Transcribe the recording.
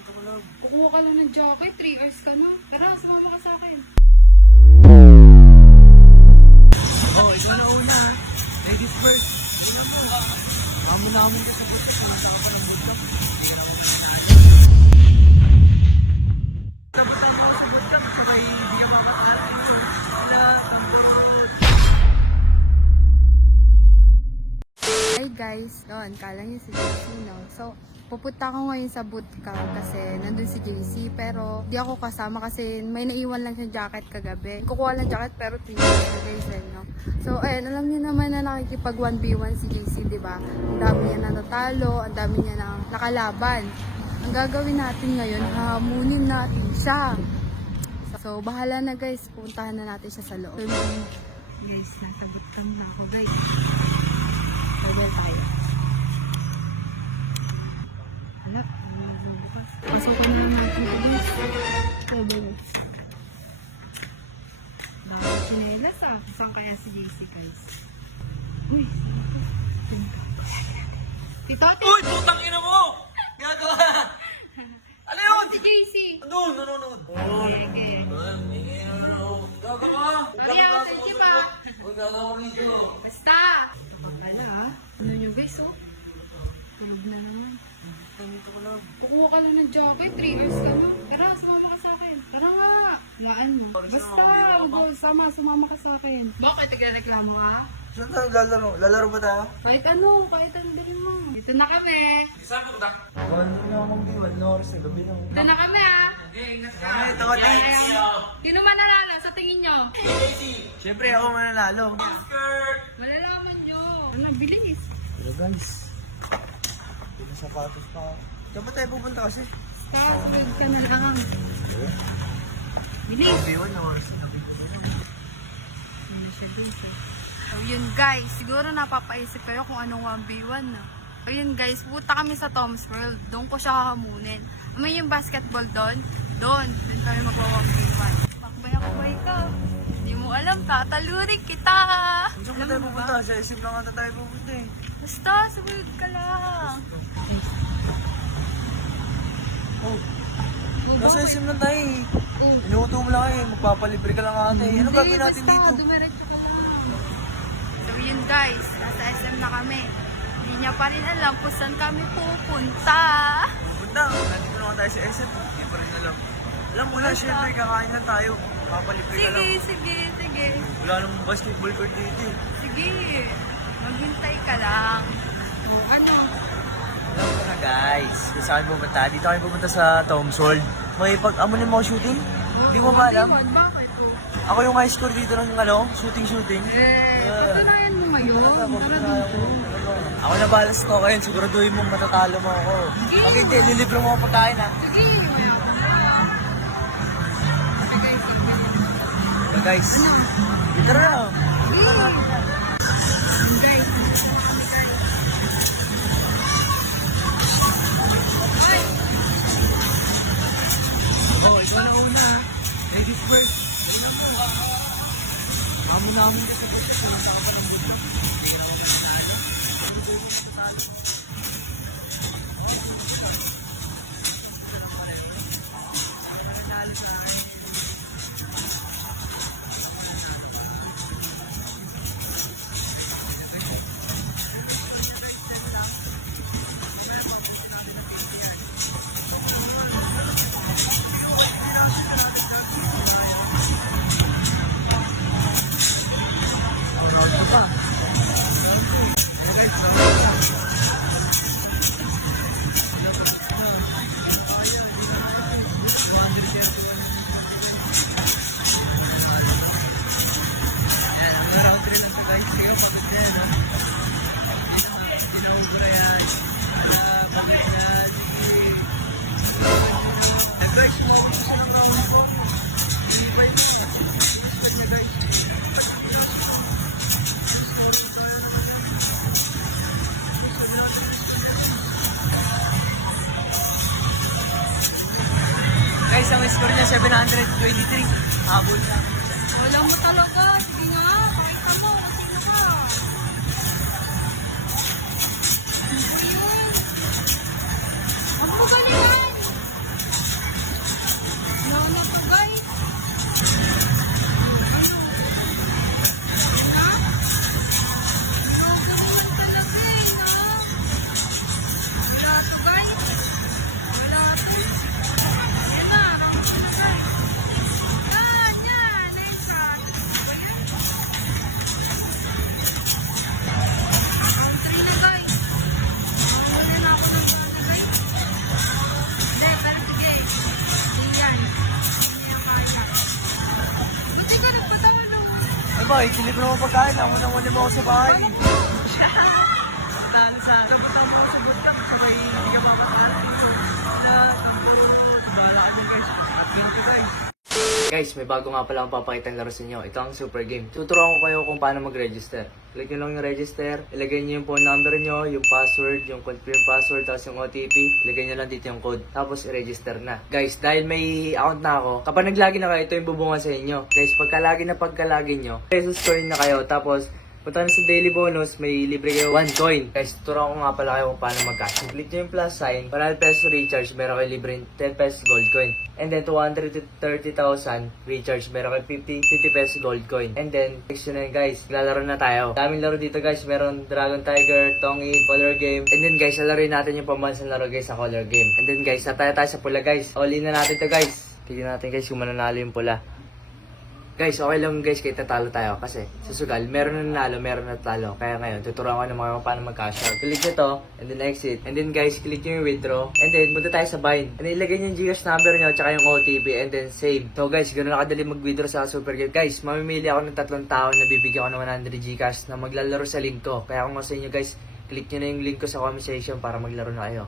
dito ko lang. Kukuha ka lang ng jacket, 3 hours ka na. Tara, sumama ka sa akin. Oh, ikaw na una. Ladies first. Tignan mo. Mamulamin ka sa bultak. Malasa ka pa ng bultak. Hindi ka naman nanalo. Sabutan mo sa bultak. At saka hindi ka makatatin mo. Sila ang burgolod. Hi guys, yun, kala niyo si JC, no? So, pupunta ako ngayon sa bootcamp kasi nandun si JC, pero di ako kasama kasi may naiwan lang siyang jacket kagabi. Kukuha lang jacket pero 3 na guys, no? So, ayun, alam niyo naman na nakikipag 1v1 si JC, di ba? Ang dami niya na natalo, ang dami niya na nakalaban. Ang gagawin natin ngayon, hamunin natin siya. So, bahala na guys, puntahan na natin siya sa loob. So, guys, nasa bootcamp na ako guys. Level tayo. Anak, bukas. Pasok ko na lang natin guys. Level. Dahil chinelas ah. Saan kaya si JC guys? Uy, saan ako? Tito, tito! Uy, putang ina mo! Gagawa! Ano yun? Si JC! Ano? Nanonood. Sige. Gagawa! Sorry ah, thank you pa. Huwag gagawa rito. Basta! Ala ah. Ano nyo guys oh? Tulog na naman. Dito ko lang. Kukuha ka lang ng jacket, 3 hours ka na. Tara, sumama ka sa akin. Tara nga. Laan mo. Basta, sumama ka sa akin. Bakit nagreklamo ka? Saan tayo lalaro? Lalaro ba tayo? Kahit ano dali mo. Dito na kami. Saan po ta? Wala na akong diwal na oras na gabi na. Dito na kami ah. Ingat ka. Ito ka dates. Sino man nanalo sa tingin nyo? Siyempre ako mananalo. Malalaman nyo. Ano, bilis. Pero guys, may sapatos pa ako. Saan ba tayo pupunta kasi? Basta, sunod ka na lang. Bilis. Diwal na oras. Ano siya dito? So yun guys, siguro napapaisip kayo kung anong 1v1 na. So yun guys, pupunta kami sa Tom's World. Doon ko siya hahamunin. May yung basketball doon. Doon kami magwa-1v1. Akbay ka. Hindi mo alam, tatalurin kita. Saan ba tayo pupunta? Sa isip lang ata tayo pupunta eh. Basta, sumunod ka lang. Oh, Oh, nasa bakit? isip lang tayo eh. Oh. Inuuto mo lang eh. Magpapalibre ka lang ate. Ano Hindi, gagawin natin basta, dito? dumiretso ka lang. So yun guys, nasa SM na kami. Hindi niya pa rin alam kung saan kami pupunta. Pupunta. Nandito naman tayo sa SM. Hindi pa rin alam. Alam mo na, syempre kakain lang tayo. Magpapalibre ka lang. Sige. Wala namang basketball court dito eh. Sige. Maghintay ka lang. Oh, ano? Alam ko na guys, kung saan pupunta. Dito kami pupunta sa Tom's World. May pag-amunin mo ako shooting? Hindi mo ba alam? Bakit po? Ako yung high score dito ng shooting. Patunayan mo ngayon. Tara dito. Ako na balas ko ngayon, siguraduhin mong matatalo mo ako. Pag hindi, lilibro mo ako pagkain ha. Sige. Guys, dito na. Guys. Oh, ikaw na una. Ladies first. Tignan mo. Mamulamin ka sa bultak. Malasa ka pa ng bultak. Hindi ka naman nanalo. Siguraduhin mo matatalo mo. Round 3 lang sa guys. Ikaw pagod na yan. Hindi na ubura yan. Pagod na. Sige. And guys, sumawag ko siya ng round ko. Hindi pa yun. Gusto niya guys. Guys, ang score niya 723. Habol na. Wala mo talaga. Hindi na. Pakita mo. Sino ka? Ano yun? Huwag mo ganyan. ba? Itilip mo naman pagkain. Ako na muli mo ako sa bahay. Talo sa akin. Kapatang mo ako sa bootcamp. Sabay hindi ka mamataan dito. Na, bahala ka dyan guys. Adventure guys. Guys, may bago nga pala akong papakita ng laro sa inyo. Ito ang super game. Tuturuan ko kayo kung paano mag-register. Click nyo lang yung register. Ilagay nyo yung phone number nyo, yung password, yung confirm password, tapos yung OTP. Ilagay nyo lang dito yung code. Tapos i-register na. Guys, dahil may account na ako, kapag naglagi na kayo, ito yung bubungan sa inyo. Guys, pagkalagi na pesos coin na kayo. Tapos, punta na sa daily bonus, may libre kayo 1 coin. Guys, tuturuan ko nga pala kayo kung paano mag-cash. Click nyo yung plus sign, 100 pesos recharge, meron kayo libre 10 pesos gold coin. And then, 230,000 recharge, meron kayo 50 pesos gold coin. And then, next yun na yun guys, lalaro na tayo. Daming laro dito guys, meron Dragon Tiger, Tongi, Color Game. And then guys, lalaroin natin yung pambansang laro guys sa Color Game. And then guys, tayo sa pula guys. All in na natin to guys. Tignan natin guys kung mananalo yung pula. Guys, okay lang guys kahit tatalo tayo kasi sa sugal, meron na nanalo, meron na talo. Kaya ngayon, tuturuan ko ng mga paano mag-cash out. Click nyo to, and then exit. And then guys, click nyo yung withdraw. And then, punta tayo sa bind. And then, ilagay nyo yung Gcash number nyo, tsaka yung OTP, and then save. So guys, ganoon na kadali mag-withdraw sa Super Game. Guys, mamimili ako ng 3 tao na bibigyan ko ng 100 Gcash na maglalaro sa link ko. Kaya kung sa inyo guys, click nyo na yung link ko sa comment section para maglaro na kayo.